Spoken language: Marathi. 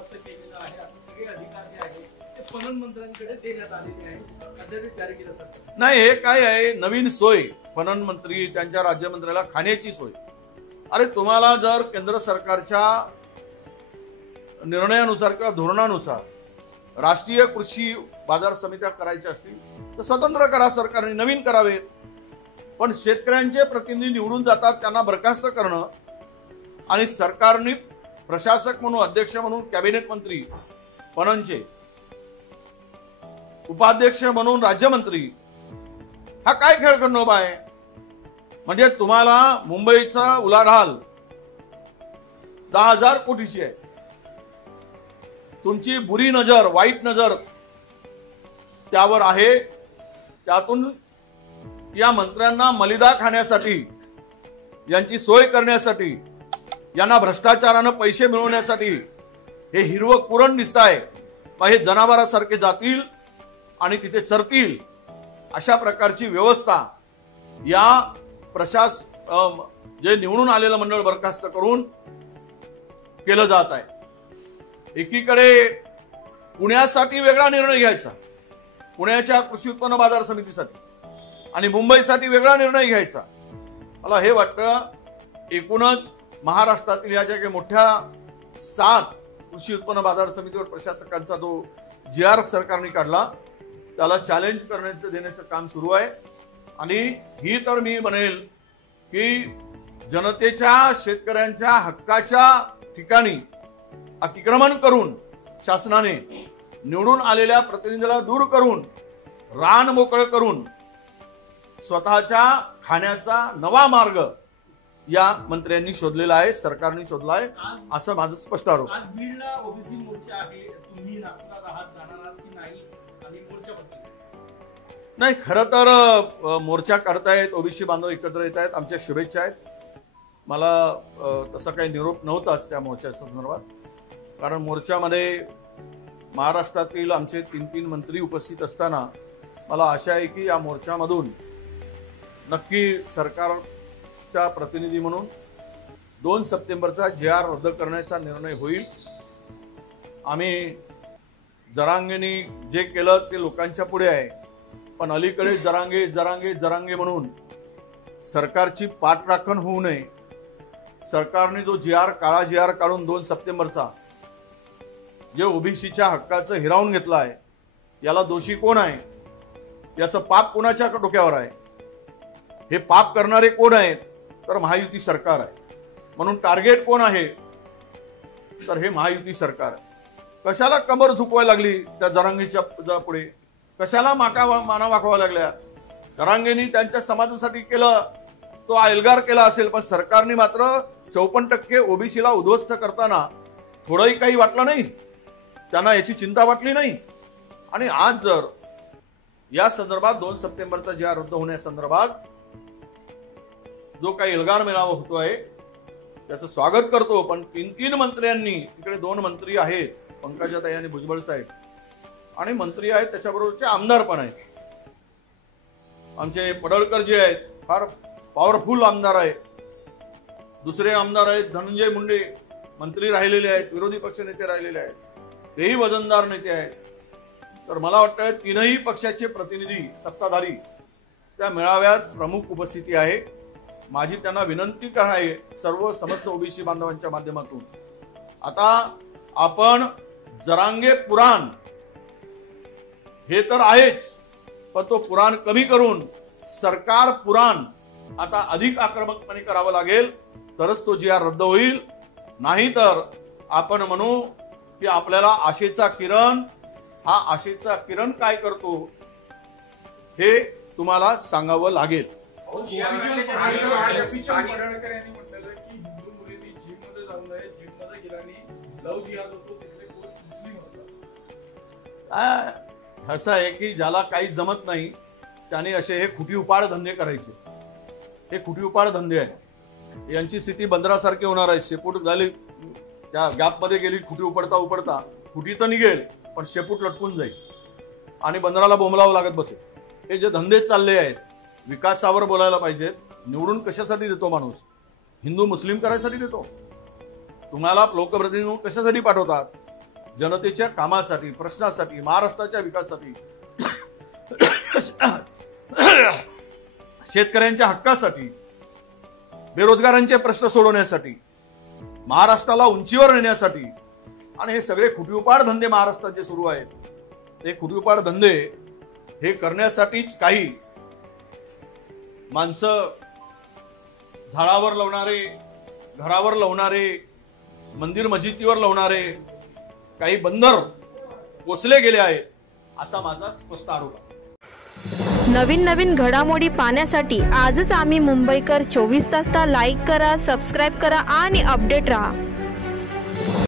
बरखास्त केलेलं आहे. आता सगळे अधिकार जे आहेत ते पणन मंत्र्यांकडे देण्यात आलेले आहेत. अध्यादेश जारी केला सरकार. नाही, हे काय आहे, नवीन सोय. पणन मंत्री त्यांच्या राज्यमंत्र्याला खाण्याची सोय. अरे तुम्हाला जर केंद्र सरकारच्या निर्णयानुसार किंवा धोरणानुसार राष्ट्रीय कृषी बाजार समित्या करायच्या असतील तर स्वतंत्र करा, सरकारने नवीन करावेत. पण शेतकऱ्यांचे प्रतिनिधी निवडून जातात, त्यांना बरखास्त करणं आणि सरकारने प्रशासक म्हणून, अध्यक्ष म्हणून कॅबिनेट मंत्री पणनचे, उपाध्यक्ष म्हणून राज्यमंत्री, हा काय खेळखंडोबा आहे? म्हणजे तुम्हाला मुंबईचा उलाढाल 10,000 कोटीची आहे. तुमची बुरी नजर, वाईट नजर त्यावर आहे. त्यातून या मंत्र्यांना मलिदा खाण्यासाठी, यांची सोय करण्यासाठी, यांना भ्रष्टाचारानं पैसे मिळवण्यासाठी हे हिरवं कुरण दिसतंय. हे जनावरांसारखे जातील आणि तिथे चरतील, अशा प्रकारची व्यवस्था या जे निवडून आलेलं मंडळ बरखास्त करून केलं जात आहे. एकीकडे पुण्यासाठी वेगळा निर्णय घ्यायचा, पुण्याच्या कृषी उत्पन्न बाजार समितीसाठी, आणि मुंबईसाठी वेगळा निर्णय घ्यायचा. मला हे वाटतं एकूणच महाराष्ट्रातील या ज्या काही मोठ्या 7 कृषी उत्पन्न बाजार समितीवर प्रशासकांचा जो GR सरकारने काढला त्याला चॅलेंज देण्याचं काम सुरू आहे. आणि ही तर मी म्हणेल की जनतेच्या, शेतकऱ्यांच्या हक्काच्या ठिकाणी अतिक्रमण करून शासनाने निवडून आलेल्या प्रतिनिधीला दूर करून, रान मोकळं करून स्वतःच्या खाण्याचा नवा मार्ग या मंत्र्यांनी शोधलेला आहे, सरकारने शोधला आहे, असं माझं स्पष्ट आरोप. आज बीडला ओबीसी मोर्चा आहे, तुम्ही नागपुरात आहात, जाणार आहात की नाही, आणि मोर्चा नाही, खरं तर मोर्चा काढतायत, ओबीसी बांधव एकत्र येत आहेत, आमच्या शुभेच्छा आहेत. मला तसा काही निरोप नव्हताच त्या मोर्चा संदर्भात, कारण मोर्चामध्ये महाराष्ट्रातील आमचे 3 मंत्री उपस्थित असताना मला आशा आहे की या मोर्चामधून नक्की सरकारच्या प्रतिनिधी म्हणून 2 सप्टेंबरचा GR रद्द करण्याचा निर्णय होईल. आम्ही जरांगेनी जे केलं ते लोकांच्या पुढे आहे, पण अलीकडे जरांगे जरांगे जरांगे म्हणून सरकारची पाठराखण होऊ नये. सरकारने जो काळा GR काढून 2 सप्टेंबरचा जे ओबीसीच्या हक्काचं हिरावून घेतलं आहे, याला दोषी कोण आहे, याचं पाप कोणाच्या डोक्यावर आहे? हे पाप करणारे कोण आहेत? तर महायुती सरकार आहे. म्हणून टार्गेट कोण आहे? तर हे महायुती सरकार आहे. कशाला कमर झुकवायला लागली त्या जरांगीच्या पुढे? कशाला माना वाकवा लागल्या? जरांगेंनी त्यांच्या समाजासाठी केलं, तो एल्गार केला असेल, पण सरकारने मात्र 54% ओबीसीला उद्ध्वस्त करताना थोडंही काही वाटलं नाही, त्यांना याची चिंता वाटली नाही. आणि आज जर या संदर्भात 2 सप्टेंबरचा GR रद्द होण्यासंदर्भात जो काही एल्गार मेळावा होतोय त्याचं स्वागत करतो, पण 3 मंत्र्यांनी, इकडे 2 मंत्री आहेत, पंकजाताई आणि भुजबळ साहेब, आणि मंत्री आहेत त्याच्याबरोबरचे आमदार पण आहेत. आमचे पडळकर जे आहेत फार पॉवरफुल आमदार आहेत. दुसरे आमदार आहेत धनंजय मुंडे, मंत्री राहिलेले आहेत, विरोधी पक्ष नेते राहिलेले आहेत, तेही वजनदार नेते आहेत. तर मला वाटतं 3ही पक्षाचे प्रतिनिधी, सत्ताधारी त्या मेळाव्यात प्रमुख उपस्थिती आहे. माझी त्यांना विनंती आहे, सर्व समस्त ओबीसी बांधवांच्या माध्यमातून, आता आपण जरांगे पुराण हे तर आहेच, पण तो पुराण कमी करून सरकार पुराण आता अधिक आक्रमकपणे करावं लागेल, तरच तो GR रद्द होईल. नाहीतर आपण म्हणू की आपल्याला आशेचा किरण, हा आशेचा किरण काय करतो हे तुम्हाला सांगावं लागेल. असं आहे की ज्याला काही जमत नाही त्याने असे हे खुटी उपाड धंदे करायचे. हे खुटी उपाड धंदे आहेत. यांची स्थिती बंदरासारखी होणार आहे. शेपूट झाली, त्या गॅपमध्ये गेली, खुटी उपडता उपडता खुटी तर निघेल, पण शेपूट लटकून जाईल आणि बंदराला बोंबलावं लागत बसेल. हे जे धंदे चालले आहेत, विकासावर बोलायला पाहिजे. निवडून कशासाठी देतो माणूस? हिंदू मुस्लिम करायसाठी देतो? तुम्हाला लोकप्रतिनिधी कशासाठी पाठवतात? जनतेच्या कामासाठी, प्रश्नासाठी, महाराष्ट्राच्या विकासासाठी, शेतकऱ्यांच्या हक्कासाठी, बेरोजगारांचे प्रश्न सोडवण्यासाठी, महाराष्ट्राला उंचीवर नेण्यासाठी आणि हे सगळे खुटीउपाड धंदे महाराष्ट्रात जे सुरू आहेत ते खुटीउपाड धंदे हे करण्यासाठीच काही माणसं झाडावर लावणारे, घरावर लावणारे, मंदिर मस्जिदीवर लावणारे काही बंदर पोचले गेले आहेत असा माझा स्पष्ट आरोप आहे. नवीन नवीन घडामोडी पाहण्यासाठी आजच आम्ही मुंबईकर 24 तासला लाईक करा, सबस्क्राईब करा आणि अपडेट रहा.